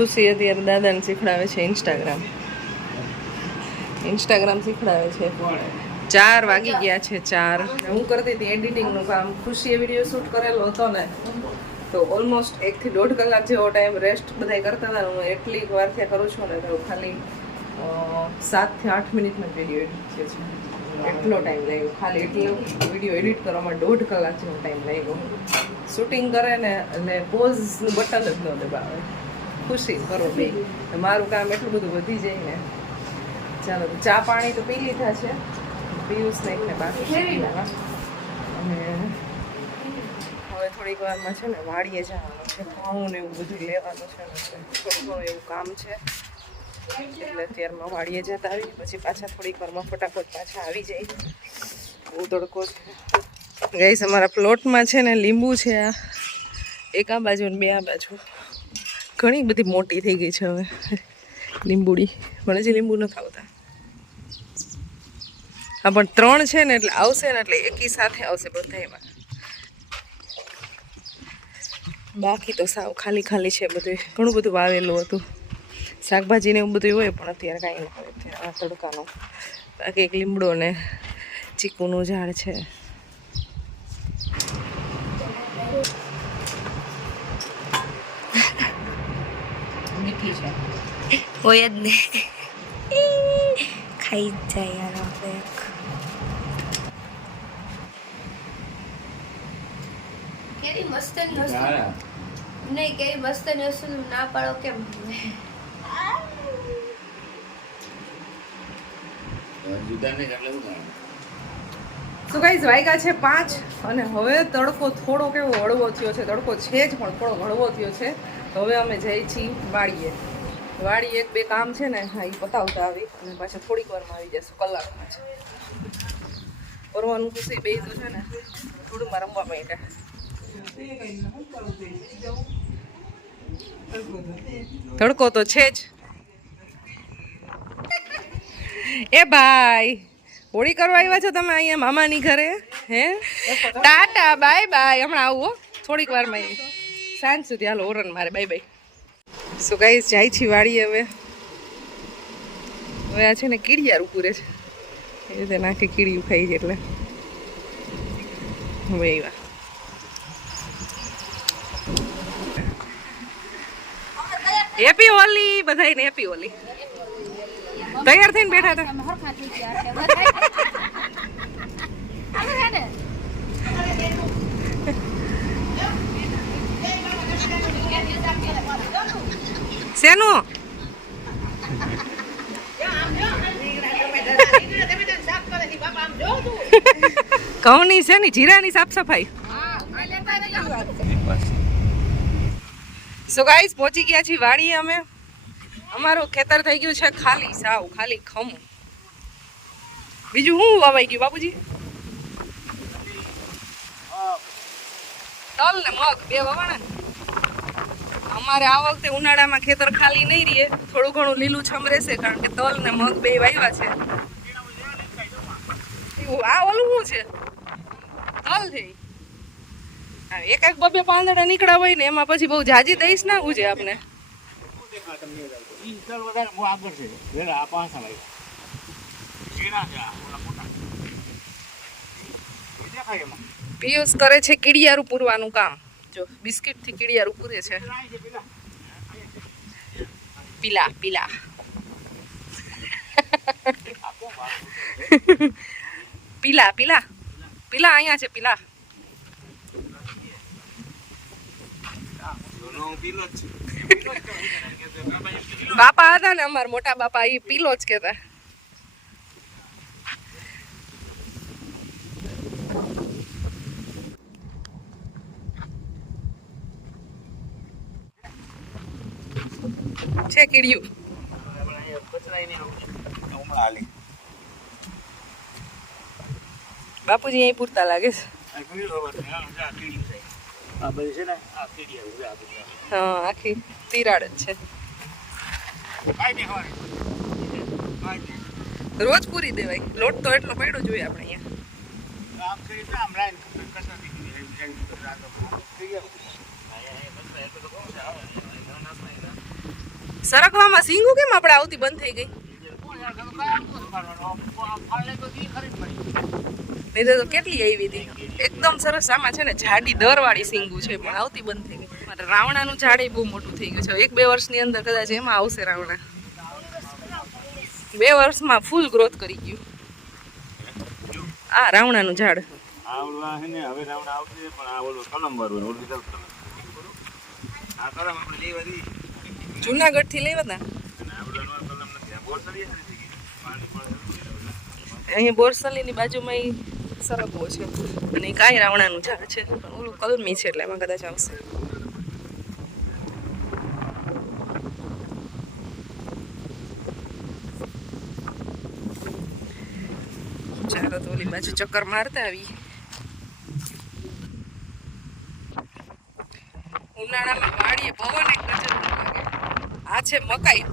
ખુશી અત્યારે દાદાને શીખડાવે છે ઇન્સ્ટાગ્રામ ઇન્સ્ટાગ્રામ શીખડાવે છે. ચાર વાગી ગયા છે, ચાર. હું કરતી હતી એડિટિંગનું કામ. ખુશીએ વીડિયો શૂટ કરેલો હતો ને, તો ઓલમોસ્ટ એકથી દોઢ કલાક જેવો ટાઈમ રેસ્ટ બધાય કરતા હતા હું એટલી વાર ત્યાં કરું છું ને, તો ખાલી સાતથી આઠ મિનિટનો વીડિયો એડિટ છે. એટલો ટાઈમ લાગ્યો. ખાલી એટલો વીડિયો એડિટ કરવામાં દોઢ કલાક જેવો ટાઈમ લાગ્યો. શૂટિંગ કરે ને, અને પોઝનું બટન જ ન દબાવે. ખુશી કરો બે. મારું કામ એટલું બધું વધી જાય ને. ચાલો ચા પાણી તો પી લીધા છે. પિયુષ ને એકને બાકી અને હવે થોડીક વારમાં છે ને વાડીએ જવાનું છે. ઘઉં ને એવું બધું લેવાનું છે. ને થોડું ઘણું એવું કામ છે. એટલે અત્યારમાં વાડીએ જતા આવી પછી પાછા થોડીક વારમાં ફટાફટ પાછા આવી જાય બહુ તડકો છે. ગઈસ અમારા પ્લોટમાં છે ને લીંબુ છે આ. એક આ બાજુ ને બે આ બાજુ. ઘણી બધી મોટી થઈ ગઈ છે હવે. લીંબુડી. પણ હજી લીંબુ નથી આવતા હા, પણ ત્રણ છે ને એટલે આવશે ને એટલે એકી સાથે આવશે બધા એમાં. બાકી તો સાવ ખાલી ખાલી છે બધું. ઘણું બધું વાવેલું હતું. શાકભાજી ને એવું બધું હોય પણ અત્યારે કાંઈ ના હોય. આ તડકાનું. બાકી એક લીમડો ને ચીકુનું ઝાડ છે મીઠી છે હોય જ ને ખાઈ જ જાય યાર આપણે કેરી મસ્ત નહીં કેરી મસ્ત વસ્તુ ના પાડો કેમ? ગાઈઝ છે પાંચ અને હવે તડકો થોડો કેવો હળવો થયો છે. તડકો છે જ પણ થોડો હળવો થયો છે. હવે અમે જઈ છીએ વાડીએ વાડી એક બે કામ છે ને, હા એ પતાવતા આવી અને પાછા થોડીક વારમાં આવી જશું, કલાકમાં છે. કરવાનું ખુશી બે તો છે ને થોડું માં રમવા માટે તડકો તો છે જ. એ ભાઈ, હોળી કરવા આવ્યા છો તમે અહીંયા મામાની ઘરે, હે? ટાટા, બાય બાય, હમણાં આવું, થોડીક વારમાં સાંજ સુધી, હાલો ઓરન મારે, બાય બાય. સો ગાઈસ જાય છે વાડી હવે. હવે આ છે ને કીડિયાર ઉપરે છે. એ રીતે નાખે કીડિયું ખાઈ છે એટલે. હવે એવા હેપી હોલી બધાયને હેપી હોલી તૈયાર થઈને બેઠા હતા. શેનું? ઘઉંની છે ની જીરાની સાફ સફાઈ સો ગાઈસ પહોંચી ગયા છીએ વાડીએ અમે. અમારું ખેતર થઈ ગયું છે ખાલી સાવ, ખાલી ખમ. બીજું શું વાવાઈ ગયું, બાપુજી? તલ ને મગ, બે વવાણા? અમારે આ વખતે ઉનાળામાં ખેતર ખાલી નહીં રહે. થોડું ઘણું લીલું છમ રહેશે કારણ કે તલ ને મગ બે વાવ્યા છે. આ ઓલું શું છે? તલ છે એક એક બબે પાંદડા નીકળ્યા હોય ને, એમાં પછી બહુ જાજી દઈશ ના ઉજે આપણે પિયુષ કરે છે કીડિયારું પૂરવાનું કામ. જો બિસ્કિટથી કીડિયારું પૂરે છે. પીલા પીલા. પીલા પીલા. પીલા અહીંયા છે, પીલા. બાપા હતા ને અમાર મોટા બાપા એ પીલો જ કેતા છે કીડિયું. બાપુજી અહીં પૂરતા લાગે છે. હા, આખી તિરાડ જ છે. રોજ પૂરી દેવાય. લોટ તો એટલો પડ્યો જોઈએ આપણે અહીંયા. સરકવામાં સિંગુ કેમ આપણે આવતી બંધ થઈ ગઈ? નહીં તો કેટલી આવી હતી? એકદમ સરસ આમાં છે ને જાડી દરવાળી સિંગુ છે, પણ આવતી બંધ થઈ ગઈ. મારે રાવણાનું ઝાડ બહુ મોટું થઈ ગયું છે. એક બે વર્ષની અંદર કદાચ એમાં આવશે રાવણા. બે વર્ષમાં ફૂલ ગ્રોથ કરી ગયું. આ રાવણાનું ઝાડ. આવડવા હવે રાવણ આવશે, પણ આ ઓલું કલમ વાળું ઓરિજિનલ કલમ. આ કલમ આપણે લેવા દી જુનાગઢથી લેવા હતા અહીં બોરસલીની બાજુમાં સરગવો છે. અને કાંઈ રાવણાનું ઝાડ છે. પણ ઓલું કલમી છે એટલે એમાં કદાચ આવશે. ચાલો ઓલી બાજુ ચક્કર મારતા આવી. ઉનાળામાં વાડીએ પવન એક ગજબ. આ છે મકાઈ.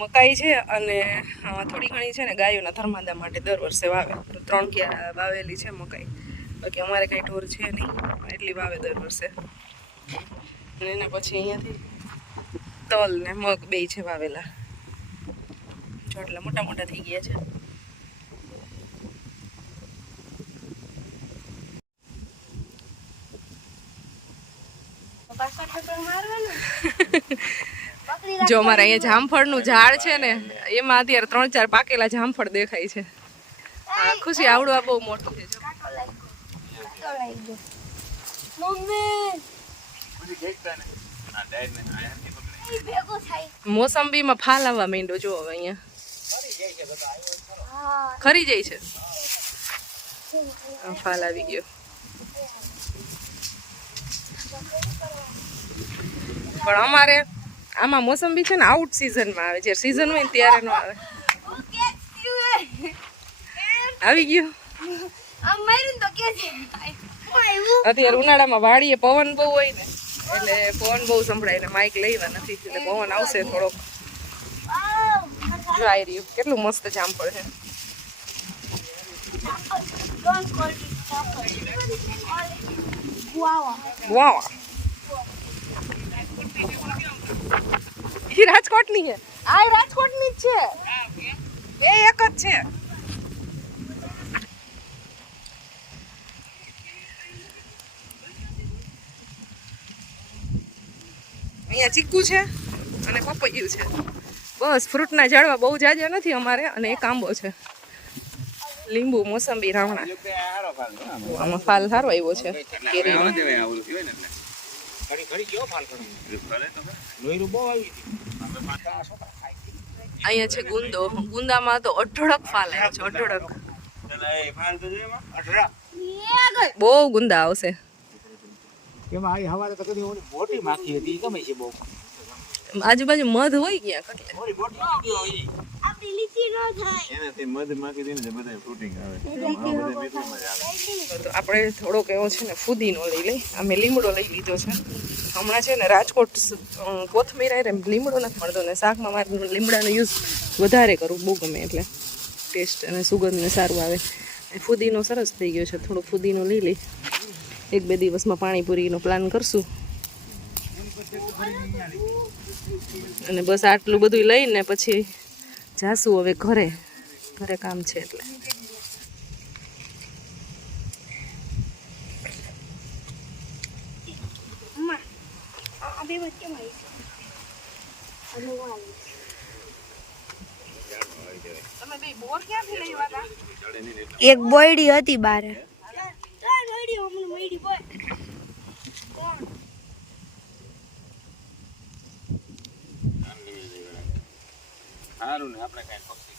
મકાઈ છે અને થોડી ઘણી છે ને ગાયોના ધર્માદા માટે દર વર્ષે વાવે. તો ત્રણ ક્યાં વાવેલી છે મકાઈ. બાકી અમારે કાંઈ ઢોર છે નહીં, એટલી વાવે દર વર્ષે. અને એના પછી અહીંયાથી તલ ને મગ બે છે વાવેલા. જો એટલા મોટા મોટા થઈ ગયા છે. જો અમારે અહીંયા જામફળનું ઝાડ છે ને એમાં અત્યારે ત્રણ ચાર પાકેલા જામફળ દેખાય છે. ખુશી આવડું આ બહુ મોટું છે મોસંબીમાં ફાલ આવવા માંડ્યો જો હવે અહીંયા. ખરી જાય છે. ફાલ આવી ગયો. પણ અમારે આમાં મોસંબી છે ને આઉટ સિઝનમાં આવે જ્યારે સિઝન હોય ત્યારે ન આવે. આવી ગયો? અત્યારે ઉનાળામાં વાડીએ પવન બહુ હોય ને એટલે પવન બહુ સંભળાય ને માઇક લેવા નથી. એટલે પવન આવશે થોડોક. જો આવી રહ્યું. કેટલું મસ્ત જામફળ છે. ડોન્ટ વાવ રાજકોટની છે આ રાજકોટની જ છે. એ એક જ છે. અહીંયા ચીકુ છે અને પપૈયું છે. બસ ફ્રૂટના ઝાડવા બહુ જાજા નથી અમારે અને એક આંબો છે. લીંબુ મોસંબી રાવણા. આમાં ફાલ સારો આવ્યો છે. કેરીનો. લોહીરું બહુ આવી હતી. અહીંયા છે ગુંદો. ગુંદામાં તો અઢળક ફાલ આવ્યો છે. અઢળક. બહુ ગુંદા આવશે. એમાં આ હવારે તો કદી મોટી માખી હતી ગમે છે બહુ. આજુબાજુ મધ હોય ક્યાં? મોટી આપણી લીચી ન થાય. એનાથી મધ માખી દઈને બધા ફ્રૂટિંગ આવે. આ બધા મીઠું જ આવે. તો આપણે થોડોક એવો છે ને ફુદીનો લઈ લઈ. અમે લીમડો લઈ લીધો છે. હમણાં છે ને રાજકોટ કોથમીરા એમ લીમડો નથી મળતો ને શાકમાં મારે લીમડાનો યુઝ વધારે કરું બહુ ગમે એટલે. ટેસ્ટ અને સુગંધને સારું આવે. ફૂદીનો ફુદીનો સરસ થઈ ગયો છે. થોડો ફુદીનો લઈ લઈ. એક બે દિવસમાં પાણીપુરીનો પ્લાન કરશું. અને બસ આટલું બધું લઈને પછી જાશું હવે ઘરે ઘરે કામ છે એટલે. એક બોયડી હતી વચ્ચે કેમ આવી છે અને હું આવી તમે બે બોર ક્યાંથી લઈ આવ્યા એક બોયડી હતી બારે ત્રણ બોયડી અમને મળી બોય સારું ને, આપણે કાંઈ પક્ષી.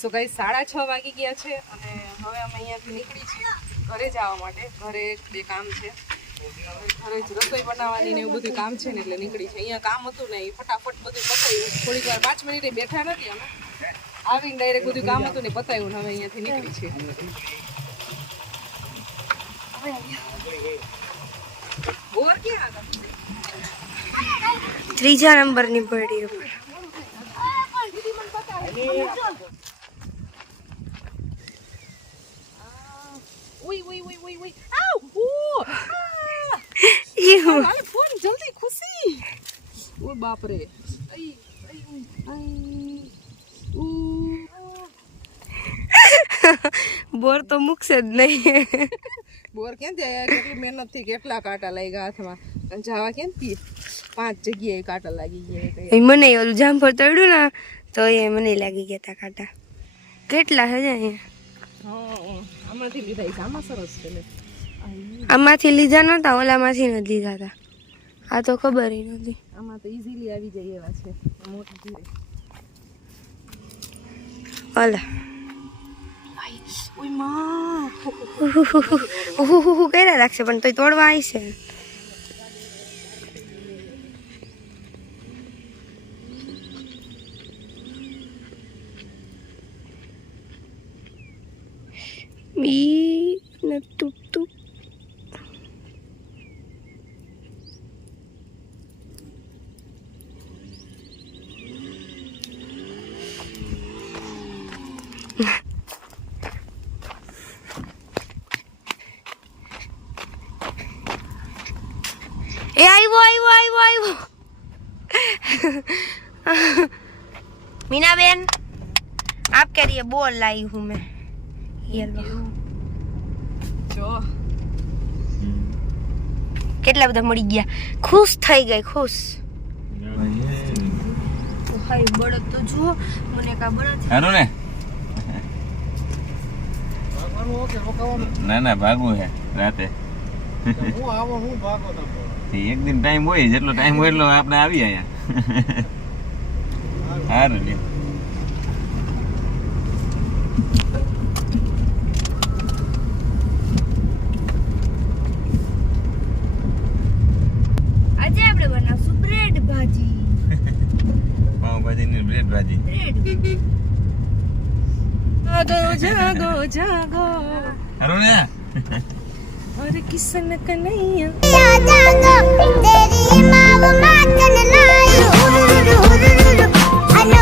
સો ગાઈ સાડા છ વાગી ગયા છે અને હવે અમે અહીંયાથી નીકળી છીએ ઘરે જવા માટે. ઘરે બે કામ છે. ઘરે જ રસોઈ બનાવવાની ને એવું બધું કામ છે ને એટલે નીકળી છે અહીંયા કામ હતું ને એ ફટાફટ બધું પતાવ્યું. થોડીક વાર પાંચ મિનિટે બેઠા નથી અમે. આવીને ડાયરેક્ટ બધું કામ હતું ને પતાવ્યું હવે અહીંયાથી નીકળી છે. ત્રીજા નંબર નંબરની પડી ઉઈ ઉઈ ઉઈ ઉઈ ઉઈ. આવ ઓ આ. ફોન જલ્દી ખુશી. ઓ બાપ બોર તો મૂકશે જ નહીં. બોર ક્યાંથી આયા કેટલી મહેનતથી કેટલા કાંટા લાગ્યા હાથમાં? અને જાવા ક્યાંથી પાંચ જગ્યાએ કાંટા લાગી ગયા મને ઓલું જામફળ તળ્યું ને તો એ મને લાગી ગયા હતા કાંટા. કેટલા હા આમાંથી લીધા. આમાં સરસ છે આમાંથી લીધા નહોતા ઓલામાંથી નથી લીધા હતા આ તો ખબર નથી આમાં તો ઇઝીલી આવી જાય એવા છે. મોટી ધીરે ઓલા ઓય માં ઉહુ કર્યા રાખશે પણ તોય તોડવા આવી છે ઈ ને એ આવ્યો આવ્યો આવ્યો આવ્યો મીનાબેન આપ કે રીએ? બોલ લાવી હું મેં. યલો જો. કેટલા બધા મળી ગયા? ખુશ થઈ ગઈ ખુશ. ભાઈ બળદ તો જુઓ મને કા બળદ હારું ને? ના ના ભાગવું હે રાતે. હું આવો હું ભાગો તમે એક દિન ટાઈમ હોય જેટલો ટાઈમ હોય એટલો આપણે આવી અહીંયા. સારું લ્યો. આજે આપણે બનાવશું બ્રેડ ભાજી. પાઉંભાજી ની? और किसन कन्हैया तेरी माँ वो माँ कन लाई हुरुरुरु हुरुरुरु अन